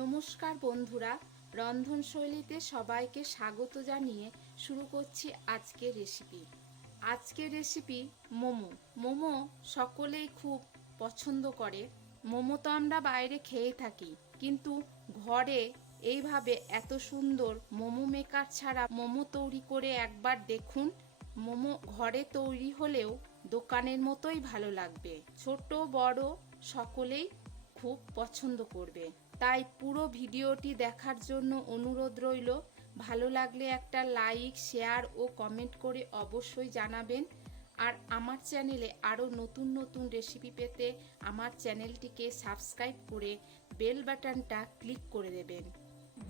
নমস্কার বন্ধুরা, রন্ধন শৈলীতে সবাইকে স্বাগত জানিয়ে শুরু করছি আজকের রেসিপি। আজকের রেসিপি মোমো। মোমো সকলেই খুব পছন্দ করে। মোমো তো আমরা বাইরে খেয়ে থাকি, কিন্তু ঘরে এইভাবে এত সুন্দর মোমো মেকার ছাড়া মোমো তৈরি করে একবার দেখুন। মোমো ঘরে তৈরি হলেও দোকানের মতোই ভালো লাগবে। ছোট বড় সকলেই খুব পছন্দ করবে। তাই পুরো ভিডিওটি দেখার জন্য অনুরোধ রইল। ভালো লাগলে একটা লাইক, শেয়ার ও কমেন্ট করে অবশ্যই জানাবেন। আর আমার চ্যানেলে আরও নতুন নতুন রেসিপি পেতে আমার চ্যানেলটিকে সাবস্ক্রাইব করে বেল বাটনটা ক্লিক করে দেবেন।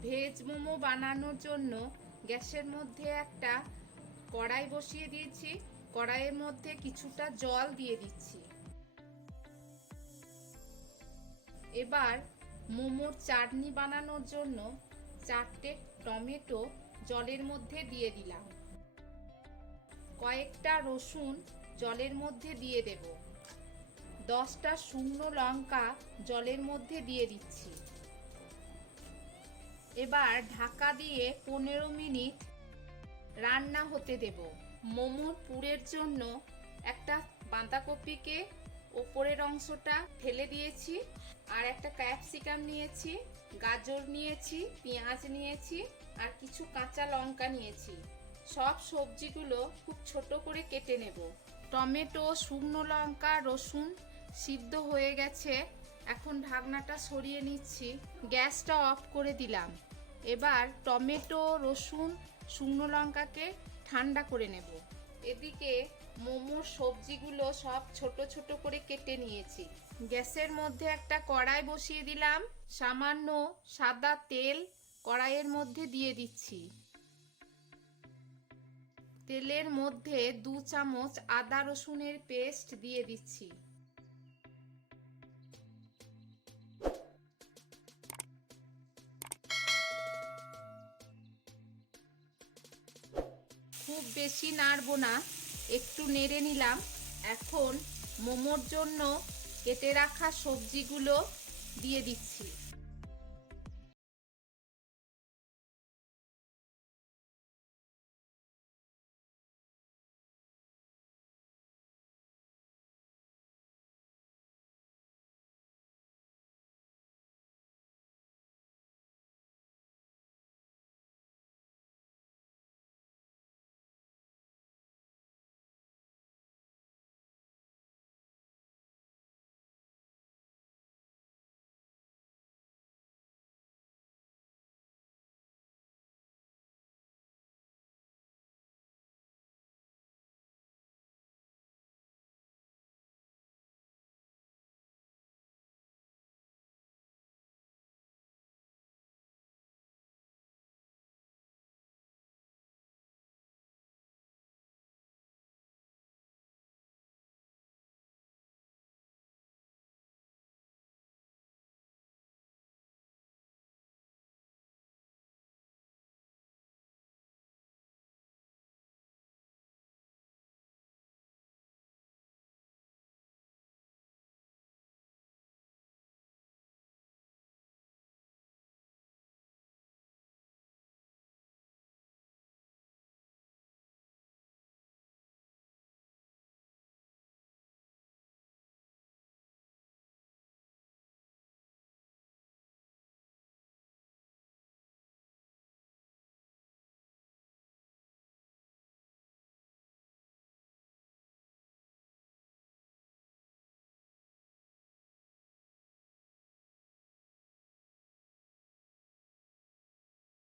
ভেজ মোমো বানানোর জন্য গ্যাসের মধ্যে একটা কড়াই বসিয়ে দিয়েছি। কড়াইয়ের মধ্যে কিছুটা জল দিয়ে দিচ্ছি। এবার মোমোর চাটনি বানানোর জন্য 4টে টমেটো জলের মধ্যে দিয়ে দিলাম। কয়েকটা রসুন জলের মধ্যে দিয়ে দেব। 10টা শুকনো লঙ্কা জলের মধ্যে দিয়ে দিচ্ছি। এবার ঢাকা দিয়ে 15 মিনিট রান্না হতে দেব। মোমোর পুরের জন্য একটা বাঁধাকপিকে ওপরের অংশটা ফেলে দিয়েছি, আর একটা ক্যাপসিকাম নিয়েছি, গাজর নিয়েছি, পেঁয়াজ নিয়েছি, আর কিছু কাঁচা লঙ্কা নিয়েছি। সব সবজিগুলো খুব ছোট করে কেটে নেব। টমেটো, শুকনো লঙ্কা, রসুন সিদ্ধ হয়ে গেছে। এখন ঢাকনাটা সরিয়ে নিচ্ছি, গ্যাসটা অফ করে দিলাম। এবার টমেটো, রসুন, শুকনো লঙ্কাকে ঠান্ডা করে নেব। এদিকে মোমোর সবজিগুলো সব ছোট ছোট করে কেটে নিয়েছি। গ্যাসের মধ্যে একটা কড়াই বসিয়ে দিলাম। সামান্য সাদা তেল কড়াইয়ের মধ্যে দিয়ে দিচ্ছি। তেলের মধ্যে 2 চামচ আদা রসুনের পেস্ট দিয়ে দিচ্ছি। খুব বেশি নাড়বো না, একটু নেড়ে নিলাম। এখন মোমোর জন্য কেটে রাখা সবজিগুলো দিয়ে দিচ্ছি।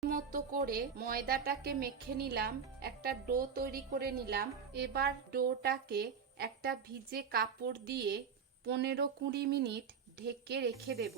মতো করে ময়দাটাকে মেখে নিলাম, একটা ডো তৈরি করে নিলাম। এবার ডোটাকে একটা ভিজে কাপড় দিয়ে 15-20 মিনিট ঢেকে রেখে দেব।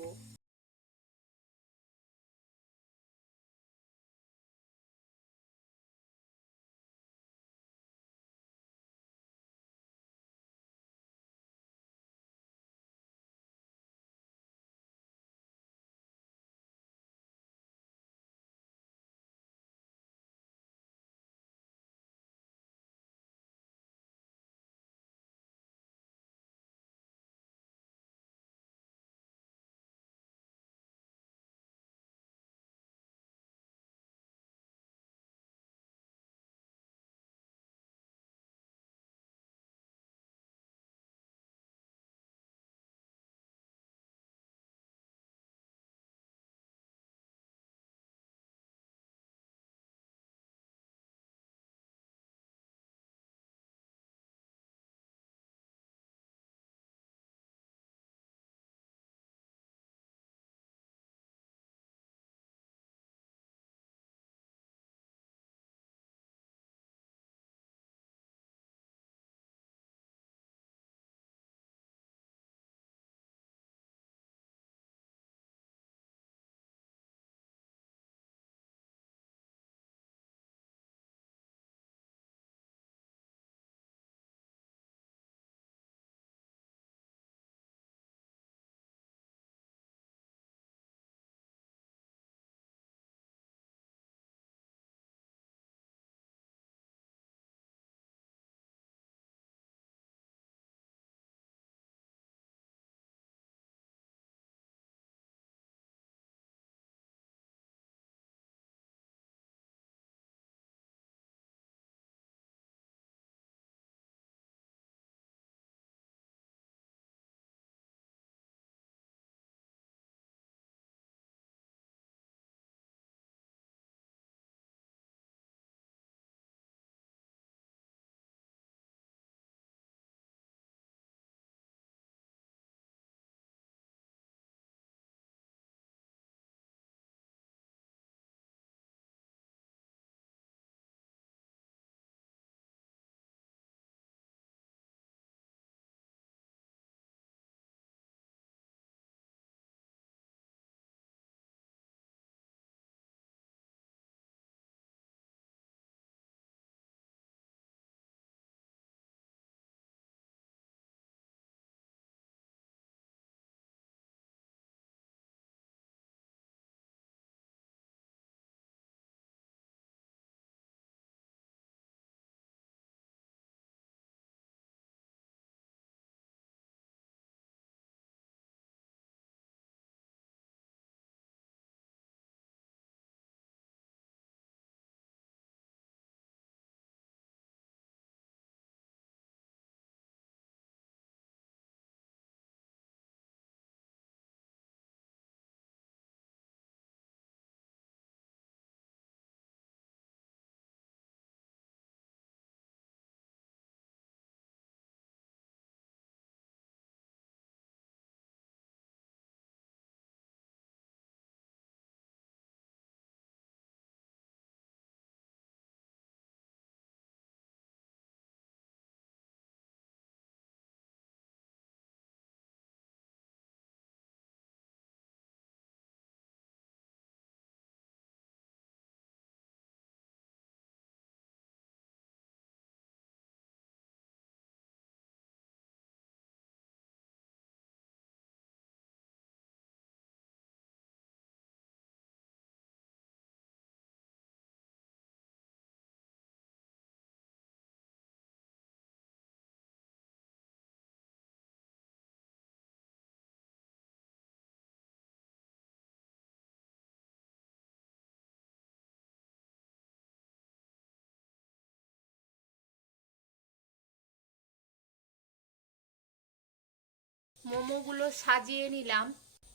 মোমোগুলো সাজিয়ে নিলাম।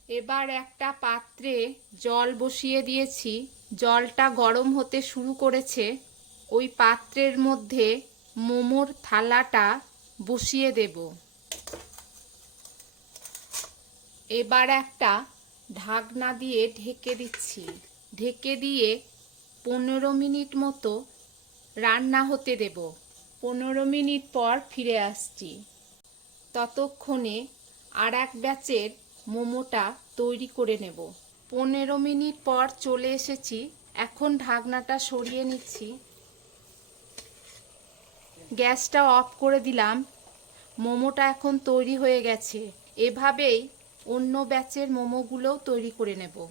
এবার একটা পাত্রে জল বসিয়ে দিয়েছি। জলটা গরম হতে শুরু করেছে। ওই পাত্রের মধ্যে মোমোর থালাটা বসিয়ে দেব। এবার একটা ঢাকনা দিয়ে ঢেকে দিচ্ছি। ঢেকে দিয়ে 15 মিনিট মতো রান্না হতে দেব। 15 মিনিট পর ফিরে আসছি। ততক্ষণে আর এক ব্যাচের মোমোটা তৈরি করে নেব। 15 মিনিট পর চলে এসেছি। এখন ঢাকনাটা সরিয়ে নিচ্ছি। গ্যাসটা অফ করে দিলাম। মোমোটা এখন তৈরি হয়ে গেছে। এভাবেই অন্য ব্যাচের মোমোগুলোও তৈরি করে নেব।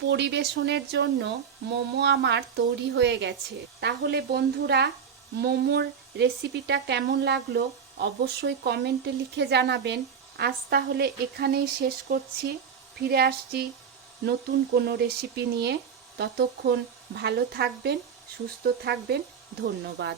পরিবেশনের জন্য মোমো আমার তৈরি হয়ে গেছে। তাহলে বন্ধুরা, মোমোর রেসিপিটা কেমন লাগলো অবশ্যই কমেন্টে লিখে জানাবেন। আজ তাহলে এখানেই শেষ করছি। ফিরে আসছি নতুন কোনো রেসিপি নিয়ে। ততক্ষণ ভালো থাকবেন, সুস্থ থাকবেন। ধন্যবাদ।